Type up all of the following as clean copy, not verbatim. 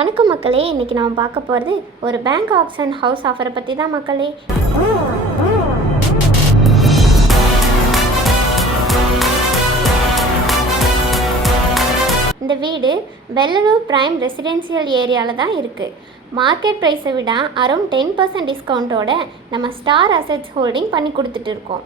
வணக்கம் மக்களே, இன்றைக்கி நம்ம பார்க்க போகிறது ஒரு பேங்க் ஆக்ஷன் ஹவுஸ் ஆஃபரை பற்றி தான் மக்களே. இந்த வீடு வெள்ளலூர் பிரைம் ரெசிடென்சியல் ஏரியாவில் தான் இருக்குது. மார்க்கெட் ப்ரைஸை விட அரௌண்ட் 10% டிஸ்கவுண்ட்டோட நம்ம ஸ்டார் அசெட்ஸ் ஹோல்டிங் பண்ணி கொடுத்துட்டு இருக்கோம்.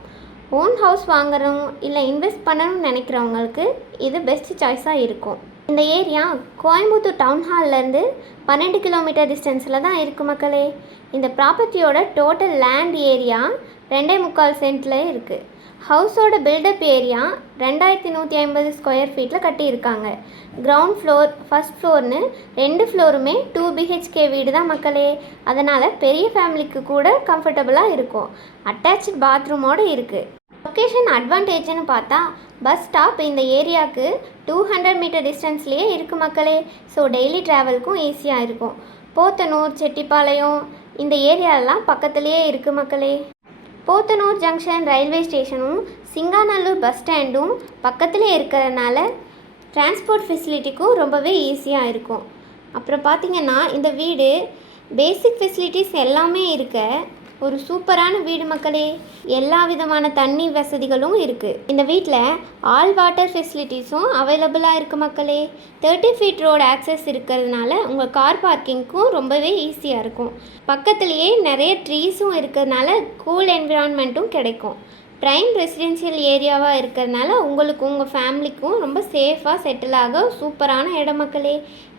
ஓன் ஹவுஸ் வாங்குறவங்க இல்லை இன்வெஸ்ட் பண்ணணும்னு நினைக்கிறவங்களுக்கு இது பெஸ்ட் சாய்ஸாக இருக்கும். இந்த ஏரியா கோயம்புத்தூர் டவுன் ஹால்லேருந்து 12 கிலோமீட்டர் டிஸ்டன்ஸில் தான் இருக்குது மக்களே. இந்த ப்ராப்பர்ட்டியோட டோட்டல் லேண்ட் ஏரியா 2.25 சென்ட்டில் இருக்குது. ஹவுஸோட பில்டப் ஏரியா 2150 ஸ்கொயர் ஃபீட்டில் கட்டியிருக்காங்க. கிரவுண்ட் ஃப்ளோர், ஃபஸ்ட் ஃப்ளோர்னு 2 ஃப்ளோருமே 2 BHK வீடு தான் மக்களே. அதனால் பெரிய ஃபேமிலிக்கு கூட கம்ஃபர்டபுளாக இருக்கும். அட்டாச்சு பாத்ரூமோடு இருக்குது. லொக்கேஷன் அட்வான்டேஜ்னு பார்த்தா பஸ் ஸ்டாப் இந்த ஏரியாவுக்கு 200 மீட்டர் டிஸ்டன்ஸ்லேயே இருக்குது மக்களே. ஸோ டெய்லி ட்ராவலுக்கும் ஈஸியாக இருக்கும். போத்தனூர், செட்டிப்பாளையம் இந்த ஏரியாலாம் பக்கத்துலேயே இருக்குது மக்களே. போத்தனூர் ஜங்ஷன் ரயில்வே ஸ்டேஷனும் சிங்காநல்லூர் பஸ் ஸ்டாண்டும் பக்கத்துலேயே இருக்கிறதுனால டிரான்ஸ்போர்ட் ஃபெசிலிட்டிக்கும் ரொம்பவே ஈஸியாக இருக்கும். அப்புறம் பார்த்திங்கன்னா இந்த வீடு பேசிக் ஃபெசிலிட்டிஸ் எல்லாமே இருக்க ஒரு சூப்பரான வீடு மக்களே. எல்லா விதமான தண்ணி வசதிகளும் இருக்குது. இந்த வீட்டில் ஆல் வாட்டர் ஃபெசிலிட்டிஸும் அவைலபிளாக இருக்குது மக்களே. 30 ஃபீட் ரோடு ஆக்சஸ் இருக்கிறதுனால உங்கள் கார் பார்க்கிங்க்கும் ரொம்பவே ஈஸியாக இருக்கும். பக்கத்துலேயே நிறைய ட்ரீஸும் இருக்கிறதுனால கூல் என்விரான்மெண்ட்டும் கிடைக்கும். ப்ரைம் ரெசிடென்ஷியல் ஏரியாவாக இருக்கிறதுனால உங்களுக்கும் உங்கள் ஃபேமிலிக்கும் ரொம்ப சேஃபாக செட்டில் ஆக சூப்பரான இடம் மக்களே.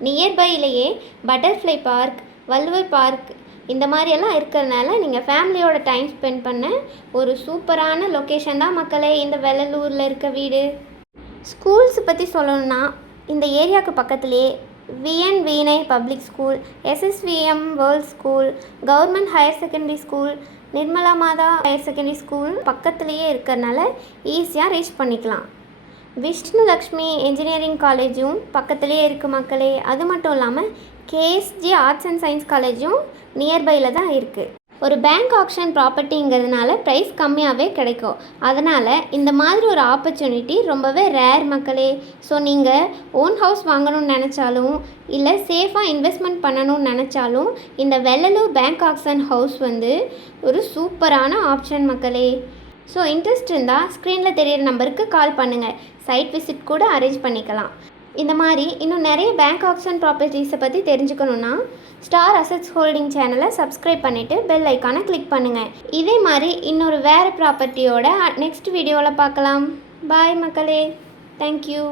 நியர்பையிலேயே பட்டர்ஃப்ளை பார்க், வள்ளுவர் பார்க் இந்த மாதிரியெல்லாம் இருக்கிறதுனால நீங்கள் ஃபேமிலியோட டைம் ஸ்பெண்ட் பண்ண ஒரு சூப்பரான லொக்கேஷன் தான் மக்களே இந்த வெள்ளலூரில் இருக்க வீடு. ஸ்கூல்ஸ் பற்றி சொல்லணுன்னா இந்த ஏரியாவுக்கு பக்கத்துலேயே VN வீணை public school, SSVM world school, government higher secondary school, Nirmala மாதா ஹையர் செகண்டரி ஸ்கூல் பக்கத்துலேயே இருக்கிறதுனால ஈஸியாக ரீச் பண்ணிக்கலாம். விஷ்ணு லக்ஷ்மி இன்ஜினியரிங் காலேஜும் பக்கத்துலேயே இருக்குது மக்களே. அது மட்டும் இல்லாமல் KSG ஆர்ட்ஸ் அண்ட் சயின்ஸ் காலேஜும் நியர்பையில் தான் இருக்குது. ஒரு பேங்க் ஆக்ஷன் ப்ராப்பர்ட்டிங்கிறதுனால ப்ரைஸ் கம்மியாகவே கிடைக்கும். அதனால் இந்த மாதிரி ஒரு ஆப்பர்ச்சுனிட்டி ரொம்பவே ரேர் மக்களே. ஸோ நீங்கள் ஓன் ஹவுஸ் வாங்கணும்னு நினச்சாலும் இல்லை சேஃபாக இன்வெஸ்ட்மெண்ட் பண்ணணும்னு நினச்சாலும் இந்த வெள்ளலூர் பேங்க் ஆக்ஷன் ஹவுஸ் ஒரு சூப்பரான ஆப்ஷன் மக்களே. ஸோ இன்ட்ரெஸ்ட் இருந்தால் ஸ்க்ரீனில் தெரியிற நம்பருக்கு கால் பண்ணுங்கள். சைட் விசிட் கூட அரேஞ்ச் பண்ணிக்கலாம். இந்த மாதிரி இன்னும் நிறைய பேங்க் ஆக்ஷன் ப்ராப்பர்ட்டிஸை பற்றி தெரிஞ்சுக்கணுன்னா ஸ்டார் அசெட்ஸ் ஹோல்டிங் சேனலை சப்ஸ்கிரைப் பண்ணிவிட்டு பெல் ஐக்கானை கிளிக் பண்ணுங்கள். இதே மாதிரி இன்னொரு வேறு ப்ராப்பர்ட்டியோட நெக்ஸ்ட் வீடியோவில் பார்க்கலாம். பாய் மக்களே. தேங்க்யூ.